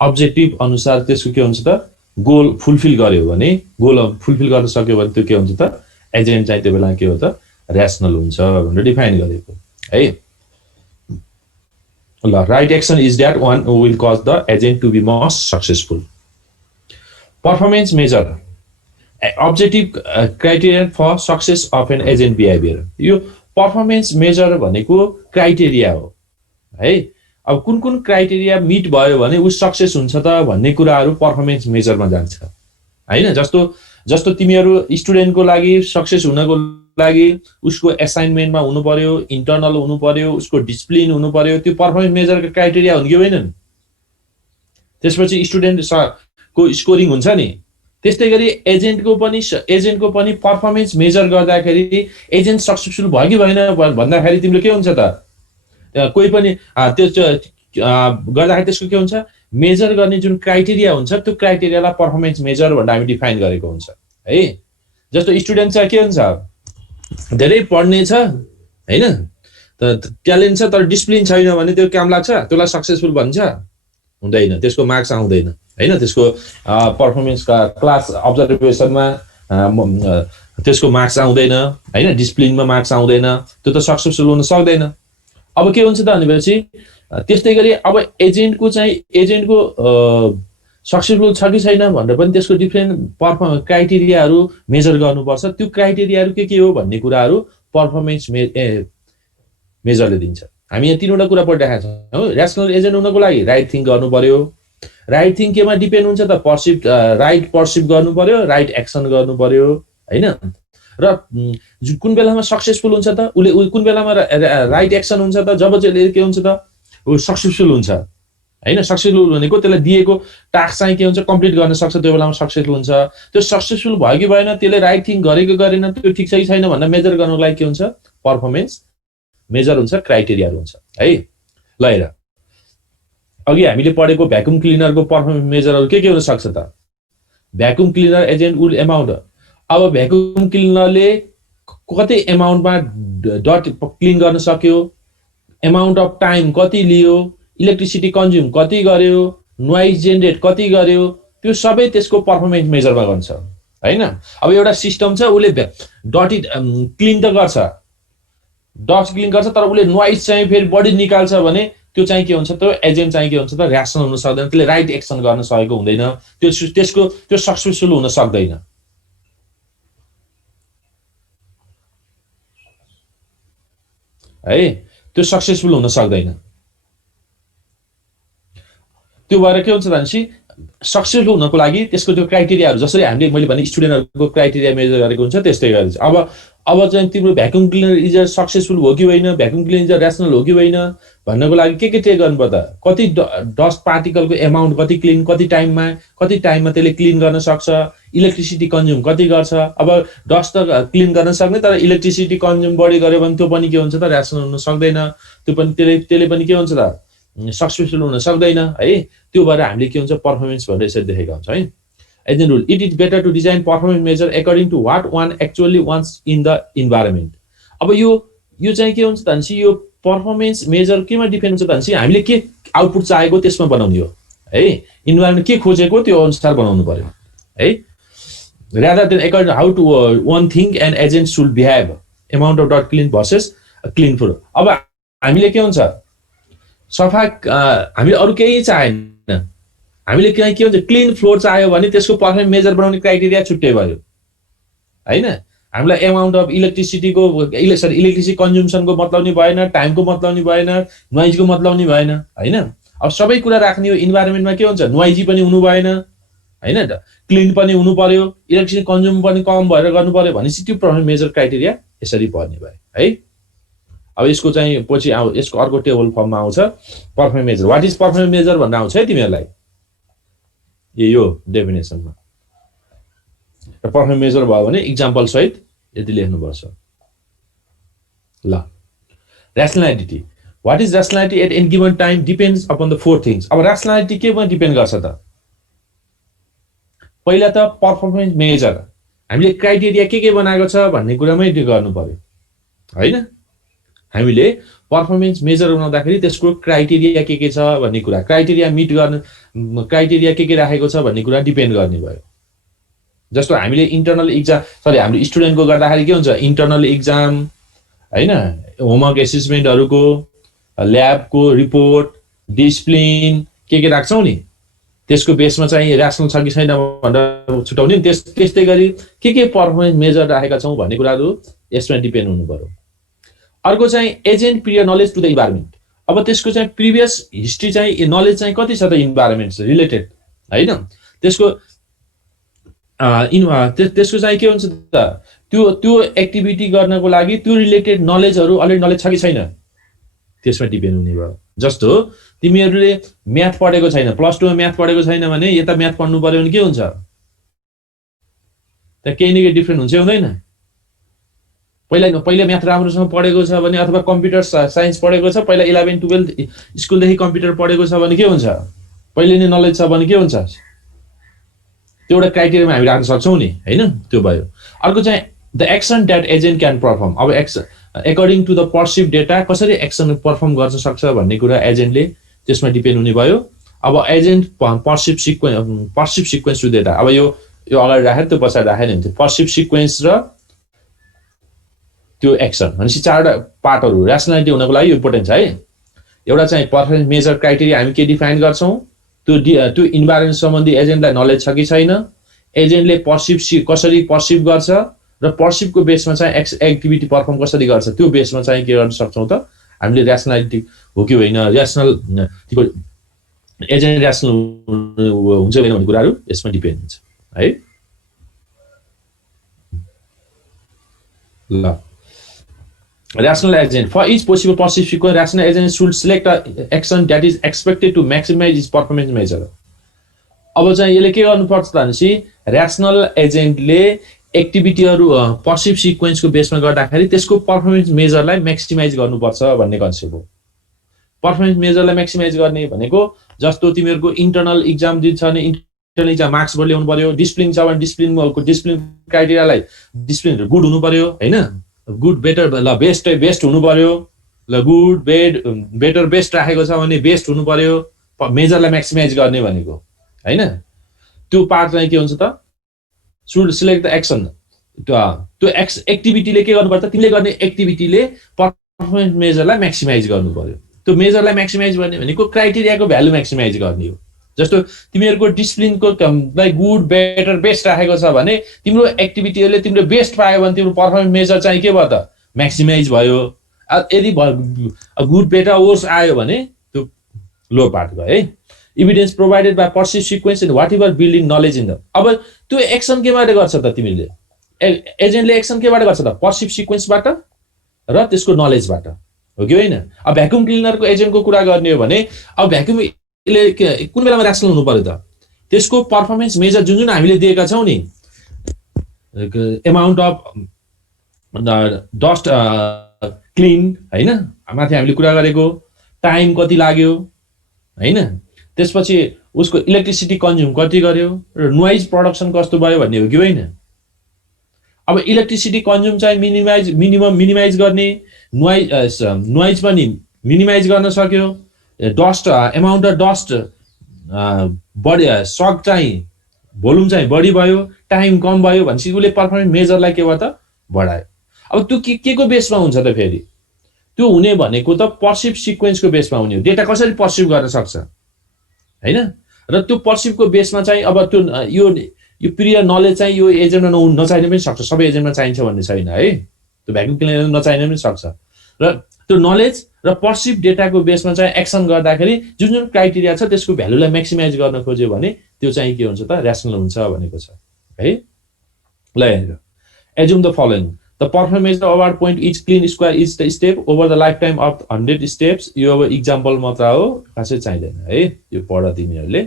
अब्जेक्टिभ अनुसार त्यसको के हुन्छ त, गोल फुलफिल गर्यो भने, गोल फुलफिल गर्न सक्यो भने त्यो के हुन्छ त, एजेन्ट चाहिँ त्यो बेला के हो त, र्यासनल हुन्छ भनेर डिफाइन गरेको है। ल right action is that one will cause the agent to be most successful. Performance measure objective criteria for success of an agent behaviour, यो पर्फर्मेन्स मेजर भनेको क्राइटेरिया हो है। अब कुन कुन क्राइटेरिया मिट भयो भने उ सक्सेस हुन्छ त भन्ने कुराहरू पर्फर्मेन्स मेजरमा जान्छ हैन। जस्तो तिमीहरू स्टुडेन्टको लागि सक्सेस हुनको लागि उसको असाइनमेन्टमा हुनु पर्यो, इन्टर्नल हुनु पर्यो, उसको डिसिप्लिन हुनु पर्यो, त्यो पर्फर्मेन्स मेजरको क्राइटेरिया हुन् कि होइनन्। त्यसपछि स्टुडेन्टको स्कोरिङ हुन्छ नि। त्यस्तै गरी एजेन्टको पनि पर्फर्मेन्स मेजर गर्दाखेरि एजेन्ट सक्सेसफुल भयो कि भएन भन्दाखेरि तिमीले के हुन्छ त, कोही पनि त्यो गर्दाखेरि त्यसको के हुन्छ, मेजर गर्ने जुन क्राइटेरिया हुन्छ त्यो क्राइटेरियालाई पर्फर्मेन्स मेजर भनेर हामी डिफाइन गरेको हुन्छ है। जस्तो स्टुडेन्ट चाहिँ के हुन्छ, धेरै पढ्ने छ हैन, ट्यालेन्ट छ तर डिसिप्लिन छैन भने त्यो काम लाग्छ, त्यसलाई सक्सेसफुल भन्छ हुँदैन, त्यसको मार्क्स आउँदैन हैन। त्यसको पर्फर्मेन्स क्लास अब्जर्भेसनमा त्यसको मार्क्स आउँदैन हैन, डिसिप्लिनमा मार्क्स आउँदैन, त्यो त सक्सेसफुल हुन सक्दैन। अब के हुन्छ त भनेपछि त्यस्तै गरी अब एजेन्टको सक्सेसफुल छ कि छैन भनेर पनि त्यसको डिफ्रेन्ट क्राइटेरियाहरू मेजर गर्नुपर्छ। त्यो क्राइटेरियाहरू के हो भन्ने कुराहरू पर्फर्मेन्स मेजरले दिन्छ। हामी यहाँ तीनवटा कुरा पढिरहेका छौँ। ऱ्यासनल एजेन्ट हुनको लागि राइट थिङ गर्नु पर्यो। राइट थिङ केमा डिपेन्ड हुन्छ त? राइट पर्सिभ गर्नु पर्यो, राइट एक्सन गर्नु पर्यो हैन। र कुन बेलामा सक्सेसफुल हुन्छ त उसले, कुन बेलामा राइट एक्सन हुन्छ त? जब चाहिँ के हुन्छ त ऊ सक्सेसफुल हुन्छ हैन। सक्सेसफुल भनेको त्यसलाई दिएको टास्क चाहिँ के हुन्छ कम्प्लिट गर्न सक्छ, त्यो बेलामा सक्सेसफुल हुन्छ। त्यो सक्सेसफुल भयो कि भएन, त्यसले राइट थिङ गरेको गरेन, त्यो ठिक छ कि छैन भनेर मेजर गर्नको लागि के हुन्छ? पर्फर्मेन्स मेजर हुन्छ, क्राइटेरियाहरू हुन्छ है। ल हेर, अघि हामीले पढेको भ्याकुम क्लिनरको पर्फर्मेन्स मेजरहरू के हुन सक्छ त? Vacuum cleaner agent would amount. अब भ्याकुम क्लिनरले कति एमाउन्टमा डट क्लिन गर्न सक्यो, एमाउन्ट अफ टाइम कति लियो, इलेक्ट्रिसिटी कन्ज्युम कति गर्यो, नोइज जेनेरेट कति गर्यो, त्यो सबै त्यसको पर्फर्मेन्स मेजरमा गर्छ हैन। अब एउटा सिस्टम छ, उसले डटी क्लिन त गर्छ, डस्ट क्लिन गर्छ, तर उसले नोइज चाहिँ फेरि बढी निकाल्छ भने त्यो चाहिँ के हुन्छ? त्यो एजेन्ट चाहिँ के हुन्छ त? ऱ्यासनल हुन सक्दैन, त्यसले राइट एक्सन गर्न सकेको हुँदैन, त्यो सक्सेसफुल हुन सक्दैन है। त्यो सक्सेसफुल हुन सक्दैन। त्यो भएर के हुन्छ भनेपछि सक्सेसफुल हुनको लागि त्यसको त्यो क्राइटेरियाहरू, जसरी हामीले मैले भने स्टुडेन्टहरूको क्राइटेरिया मेजर गरेको हुन्छ त्यस्तै गरिन्छ। अब चाहिँ तिम्रो भ्याकुम क्लिनर इज सक्सेसफुल हो कि होइन, भ्याकुम क्लिनर इज ऱ्यासनल हो कि होइन भन्नको लागि के चेक गर्नु पर्दा? कति डस्ट पार्टिकलको एमाउन्ट कति क्लिन, कति टाइममा त्यसले क्लिन गर्न सक्छ, इलेक्ट्रिसिटी कन्ज्युम कति गर्छ। अब डस्ट त क्लिन गर्न सक्ने, तर इलेक्ट्रिसिटी कन्ज्युम बढी गर्यो भने त्यो पनि के हुन्छ त? ऱ्यासनल हुन सक्दैन। त्यो पनि त्यसले पनि के हुन्छ त? सक्सेसफुल हुन सक्दैन है। त्यो भएर हामीले के हुन्छ? पर्फर्मेन्स भनेर यसरी देखेका हुन्छ है। Agent rule, it is better to design performance measure according to what one actually wants in the environment. अब यो चाहिँ के हुन्छ भनेपछि यो पर्फर्मेन्स मेजर केमा डिपेन्ड हुन्छ भनेपछि हामीले के आउटपुट चाहेको त्यसमा बनाउने हो है। इन्भाइरोमेन्ट के खोजेको त्यो अनुसार बनाउनु पर्यो है। rather than according to how to one thing and agent should behave, amount of dot clean versus clean floor। अब हामीले के हुन्छ? सफा हामीले अरू केही चाहेन, हामीले के हुन्छ? क्लिन फ्लोर चाह्यो भने त्यसको पर्फर्मेन्स मेजर बनाउने क्राइटेरिया छुट्टै भयो हैन। हामीलाई एमाउन्ट अफ इलेक्ट्रिसिटी कन्ज्युम्सनको मतलब नि भएन, टाइमको मतलब नि भएन, नोइजको मतलब नि भएन हैन। अब सबै कुरा राख्ने हो इन्भाइरोमेन्टमा, के हुन्छ? नोइजी पनि हुनु भएन हैन त, क्लिन पनि हुनु पर्यो, इलेक्ट्रिसिटी कन्ज्युम पनि कम भएर गर्नु पर्यो भनेपछि त्यो पर्फर्मेन्स मेजर क्राइटेरिया यसरी पर्ने भयो है। अब यसको चाहिँ पछि यसको अर्को टेबल फर्ममा आउँछ performance measure. What is performance measure भन्ने आउँछ है तिमीहरूलाई यो डेफिनेसनमा। र पर्फर्मेन्स मेजर भयो भने इक्जाम्पल सहित यति लेख्नुपर्छ। ल, rationality, what is rationality at any given time depends upon the four things. अब ऱ्यासनलिटी केमा डिपेन्ड गर्छ त? पहिला त पर्फर्मेन्स मेजर हामीले क्राइटेरिया के बनाएको छ भन्ने कुरामै गर्नु पर्यो हैन। हामीले पर्फर्मेन्स मेजर बनाउँदाखेरि त्यसको क्राइटेरिया के छ भन्ने कुरा, क्राइटेरिया मिट गर्न क्राइटेरिया के राखेको छ भन्ने कुरा डिपेन्ड गर्ने भयो। जस्तो हामीले इन्टरनल इक्जाम, सरी हाम्रो स्टुडेन्टको गर्दाखेरि के हुन्छ? इन्टरनल इक्जाम हैन, होमवर्क एसेसमेन्टहरूको, ल्याबको रिपोर्ट, डिसिप्लिन के राख्छौँ नि, त्यसको बेसमा चाहिँ ऱ्यासनल छ कि छैन भनेर छुटाउने। त्यस्तै गरी के पर्फर्मेन्स मेजर राखेका छौँ भन्ने कुराहरू यसमा डिपेन्ड हुनु पर्यो। अर्को चाहिँ agent prior knowledge to the environment. अब त्यसको चाहिँ प्रिभियस हिस्ट्री चाहिँ नलेज चाहिँ कति छ त इन्भाइरोमेन्ट रिलेटेड हैन। त्यसको चाहिँ के हुन्छ त? त्यो एक्टिभिटी गर्नको लागि त्यो रिलेटेड नलेजहरू अलरेडी नलेज छ कि छैन त्यसमा डिपेन्ड हुने भयो। जस्तो तिमीहरूले म्याथ पढेको छैन, प्लस 2 मा म्याथ पढेको छैन भने यता म्याथ पढ्नु पर्यो भने के हुन्छ? त्यहाँ केही न केही डिफ्रेन्ट हुन्छ हुँदैन? पहिला म्याथ राम्रोसँग पढेको छ भने अथवा कम्प्युटर साइन्स पढेको छ, पहिला 11 12 स्कुलदेखि कम्प्युटर पढेको छ भने के हुन्छ? पहिले नै नलेज छ भने के हुन्छ? त्यो एउटा क्राइटेरियामा हामी राख्न सक्छौँ नि हैन। त्यो भयो। अर्को चाहिँ the action that agent can perform. अब according to the perceive data कसरी एक्सन पर्फर्म गर्न सक्छ भन्ने कुरा एजेन्टले त्यसमा डिपेन्ड हुने भयो। अब agent perceive sequence to data, अब यो अगाडि राखेर त्यो पछाडि राखेर हुन्थ्यो। पर्सिभ सिक्वेन्स र त्यो एक्सन भनेपछि चारवटा पार्टहरु र्यासनालिटी हुनको लागि यो इम्पोर्टेन्ट छ है एउटा चाहिँ परफर्मेन्स मेजर क्राइटेरिया हामी के डिफाइन गर्छौं त्यो इन्भाइरोमेन्ट सम्बन्धी एजेन्टलाई नलेज छ कि छैन एजेन्टले कसरी पर्सिभ गर्छ र पर्सिभको बेसमा चाहिँ एक्टिभिटी पर्फर्म कसरी गर्छ त्यो बेसमा चाहिँ के गर्न सक्छौं त हामीले र्यासनालिटी हो कि होइन र्यासनल एजेन्ट र्यासनल हुन्छ होइन भन्ने कुराहरु यसमा डिपेन्ड हुन्छ है ल rational agent for each possible perceived sequence rational agent should select an action that is expected to maximize its performance measure अब चाहिँ यसले के गर्नुपर्छ त भनेसी rational एजेन्टले एक्टिभिटीहरु पर्सिभ सिक्वेन्सको बेसमा गर्दाखेरि त्यसको पर्फर्मेन्स मेजरलाई म्याक्सिमाइज गर्नुपर्छ भन्ने कन्सेप्ट हो पर्फर्मेन्स मेजरलाई म्याक्सिमाइज गर्ने भनेको जस्तो तिमीहरुको इन्टर्नल एक्जाम दिन्छ भने इन्टर्नल एक्जाम मार्क्स बढी ल्याउनु पर्यो डिसिप्लिन छ भने डिसिप्लिन क्राइटेरियालाई डिसिप्लिन गुड हुनु पर्यो हैन गुड बेटर ल बेस्ट हुनु पर्यो ल गुड बेटर बेस्ट राखेको छ भने बेस्ट हुनु पर्यो मेजरलाई म्याक्सिमाइज गर्ने भनेको हैन त्यो पार्ट चाहिँ के हुन्छ त शुड सिलेक्ट द एक्सन त्यो एक्टिभिटीले के गर्नु पर्छ तिमीले गर्ने एक्टिभिटीले परफर्मेन्स मेजरलाई म्याक्सिमाइज गर्नु पर्यो त्यो मेजरलाई म्याक्सिमाइज गर्ने भनेको क्राइटेरियाको भ्यालु म्याक्सिमाइज गर्ने हो जस्तो तिमीहरुको डिसिप्लिनको लाइक गुड बेटर बेस्ट राखेको छ भने तिम्रो एक्टिभिटीहरुले तिम्रो बेस्ट पायो भने तिम्रो परफर्मेन्स मेजर चाहिँ के भयो त म्याक्सिमाइज भयो यदि गुड बेटर वर्स आयो भने त्यो लो पार्ट गयो है evidence provided by perceive sequence and whatever building knowledge in the अब त्यो एक्सन केबाट गर्छ त तिमीले एजेन्टले एक्सन केबाट गर्छ त पर्सिभ सिक्वेन्सबाट र त्यसको नलेजबाट हो कि हैन अब भ्याक्युम क्लिनरको एजेन्टको कुरा गर्ने हो भने अब भ्याक्युम कुन बेलामा र्यासनल हुनु पर्यो त त्यसको परफर्मेन्स मेजर जुन हामीले दिएका छौं नि अमाउन्ट अफ डस्ट क्लिन हैन माथि हामीले कुरा गरेको टाइम कति लाग्यो हैन त्यसपछि उसको इलेक्ट्रिसिटी कन्ज्युम कति गर्यो र नोइज प्रोडक्सन कस्तो भयो भन्ने हो कि हैन अब इलेक्ट्रिसिटी कन्ज्युम चाहिँ मिनिमाइज गर्ने नोइज पनि मिनिमाइज गर्न सक्यो डस्ट अमाउन्ट अफ डस्ट बढी सक चाहिँ भोल्युम चाहिँ बढी भयो टाइम कम भयो भनेपछि उले परफर्मेन्स मेजरलाई के भयो त बढायो अब त्यो के को बेसमा हुन्छ त फेरि त्यो हुने भनेको त पर्सिभ सिक्वेन्सको बेसमा हुने हो डेटा कसरी पर्सिभ गर्न सक्छ हैन र त्यो पर्सिभको बेसमा चाहिँ अब त्यो यो प्रियर नलेज चाहिँ यो एजेन्टमा नचाहिने पनि सक्छ सबै एजेन्टमा चाहिन्छ भन्ने छैन है त्यो भ्याक्युम क्लिनर नचाहिने पनि सक्छ र त्यो नलेज र पर्सिभ डेटाको बेसमा चाहिँ एक्सन गर्दाखेरि जुन क्राइटेरिया छ त्यसको भ्यालुलाई म्याक्सिमाइज गर्न खोज्यो भने त्यो चाहिँ के हुन्छ त र्यासनल हुन्छ भनेको छ है ल हेर्नु assume the following the performance award point is clean square is the step over the life time of 100 steps यो अब इक्जाम्पल मात्र हो खासै चाहिदैन है यो पढ तिमीहरुले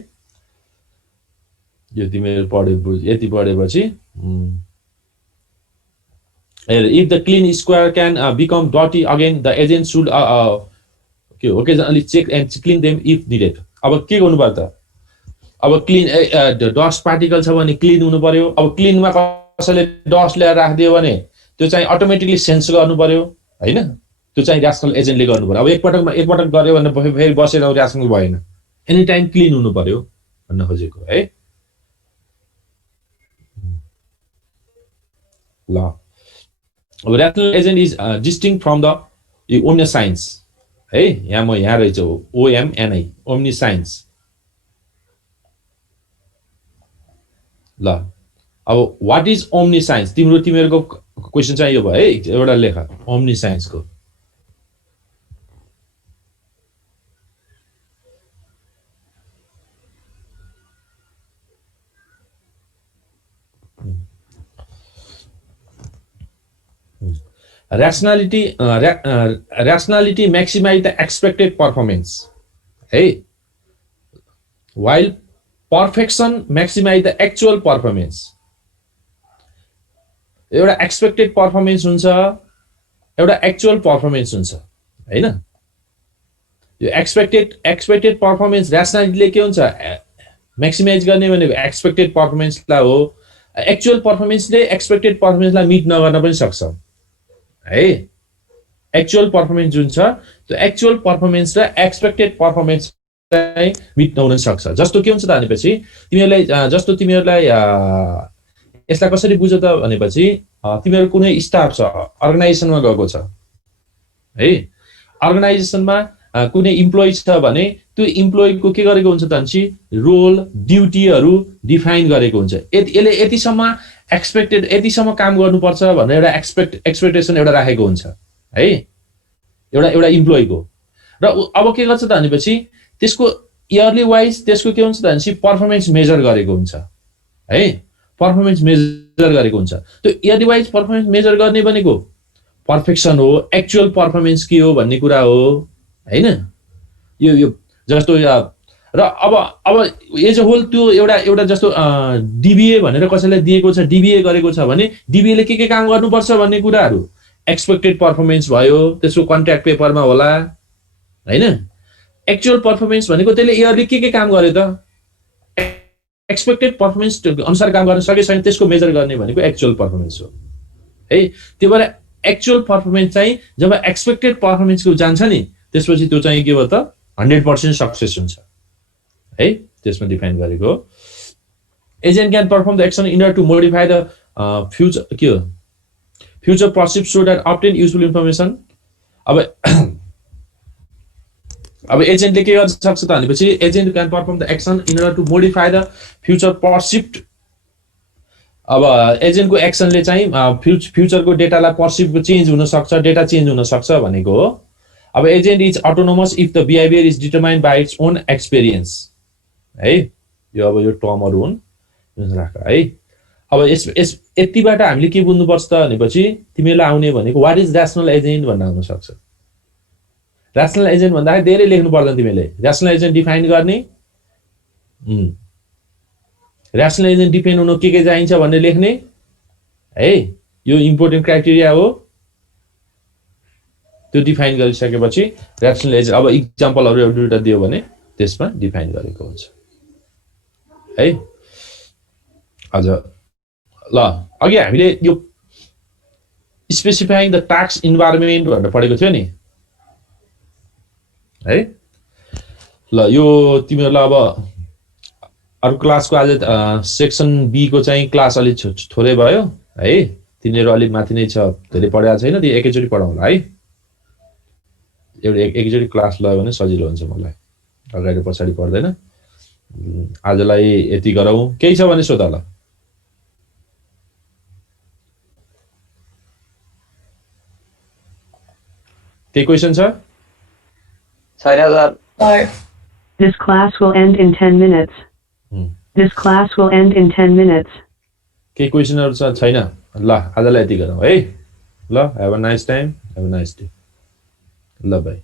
यो तिमीहरु यति पढेपछि if the clean square can become dirty again the agent should occasionally check and clean them if needed अब के गर्नु पर्छ त अब क्लीन डस्ट पार्टिकल छ भने क्लीन हुनु पर्यो अब क्लीनमा कसैले डस्ट ल्याएर राखिदियो भने त्यो चाहिँ अटोमेटिकली सेन्स गर्नु पर्यो हैन त्यो चाहिँ र्यासनल एजेन्टले गर्नु पर्यो अब एकपटक गर्यो भने फेरि बसेर र्यासनल भएन एनी टाइम क्लीन हुनु पर्यो भन्न खोजेको है ल अब rational agent is distinct from the omniscience है यहाँ रहेछ OMNI omniscience ल अब what is omniscience तिमीहरुको क्वेशन चाहिँ यो भयो है एउटा लेख omniscience को rationality maximize the expected performance hey while perfection maximize the actual performance एउटा expected performance हुन्छ एउटा actual performance हुन्छ हैन यो expected performance rationality ले के हुन्छ maximize गर्ने भनेको expected performance ला हो actual performance ले expected performance ला मिट नगर्न पनि सक्छ है एक्चुअल परफर्मेन्स जुन छ त्यो एक्चुअल परफर्मेन्स र एक्सपेक्टेड परफर्मेन्स चाहिँ मिट नहुन सक्छ जस्तो के हुन्छ त भनेपछि तिमीहरुलाई यसलाई कसरी बुझ त भनेपछि तिमीहरु कुनै स्टाफ छ अर्गनाइजेसनमा गएको छ है अर्गनाइजेसनमा कुनै इम्प्लोइ छ भने त्यो इम्प्लोइको के गरेको हुन्छ त भनेपछि रोल ड्युटीहरु डिफाइन गरेको हुन्छ यसले यतिसम्म एक्सपेक्टेड यतिसम्म काम गर्नुपर्छ भनेर एउटा एक्सपेक्टेसन एउटा राखेको हुन्छ है एउटा इम्प्लोइको र अब के गर्छ त भनेपछि त्यसको इयरली वाइज त्यसको के हुन्छ त भनेपछि परफर्मेन्स मेजर गरेको हुन्छ है परफर्मेन्स मेजर गरेको हुन्छ त्यो इयरली वाइज परफर्मेन्स मेजर गर्ने भनेको पर्फेक्सन हो एक्चुअल परफर्मेन्स के हो भन्ने कुरा हो हैन यो जस्तो र अब एज अ होल त्यो एउटा जस्तो डीबीए भनेर कसैलाई दिएको छ डीबीए गरेको छ भने डीबीए ले के काम गर्नुपर्छ भन्ने कुराहरु एक्सपेक्टेड परफर्मेन्स भयो त्यसको कन्ट्र्याक्ट पेपरमा होला हैन एक्चुअल परफर्मेन्स भनेको त्यसले इयरली के काम गर्यो त एक्सपेक्टेड परफर्मेन्स अनुसार काम गर्न सके छैन त्यसको मेजर गर्ने भनेको एक्चुअल परफर्मेन्स हो है त्यो भएर एक्चुअल परफर्मेन्स चाहिँ जब एक्सपेक्टेड परफर्मेन्सको जान्छ नि त्यसपछि त्यो चाहिँ के हो त 100% सक्सेस हुन्छ है त्यसमा डिफाइन गरेको agent can perform the action in order to modify the future perceived so that obtain useful information अब एजेन्टले के गर्न सक्छ त भनेपछि agent can perform the action in order to modify the future perceived अब एजेन्टको एक्सनले चाहिँ फ्युचरको डेटालाई पर्सिभ चेन्ज हुन सक्छ डेटा चेन्ज हुन सक्छ भनेको हो अब agent is autonomous if the behaviour is determined by its own experience है यो अब यो टर्महरु हुन् राख है अब यस यतिबाट हामीले के बुझ्नुपर्छ त भनेपछि तिमीलाई आउने भनेको व्हाट इज र्याशनल एजेन्ट भन्न आउन सक्छ र्याशनल एजेन्ट भन्दा धेरै लेख्नु पर्दैन तिमीले र्याशनल एजेन्ट डिफाइन गर्ने र्याशनल एजेन्ट डिफाइन हुन के चाहिन्छ भन्ने लेख्ने है यो इम्पोर्टेन्ट क्राइटेरिया हो त्यो डिफाइन गरिसकेपछि र्याशनल एजेन्ट अब एक्जाम्पलहरु एउटा दुईटा दियो भने त्यसमा डिफाइन गरेको हुन्छ है अझ ल अघि हामीले यो स्पेसिफाइङ द टास्क इन्भाइरोमेन्ट भनेर पढेको थियो नि है ल यो तिमीहरुलाई अब अरु क्लासको आज सेक्सन बी को चाहिँ क्लास अलि थोरै भयो है तिनीहरु अलि माथि नै छ धेरै पढाएको छैन त्यो एकैचोटी पढाउँला है एउटा एकैचोटी क्लास लयो भने सजिलो हुन्छ मलाई अगाडि पछाडी पर्दैन आजलाई यति गरौँ केही छ भने सोध ल के क्वेशन छ छैन sir This class will end in 10 minutes. This class will end in 10 minutes. के क्वेशनहरु छ छैन ल आजलाई यति गरौँ है ल have a nice time have a nice day ल बाइ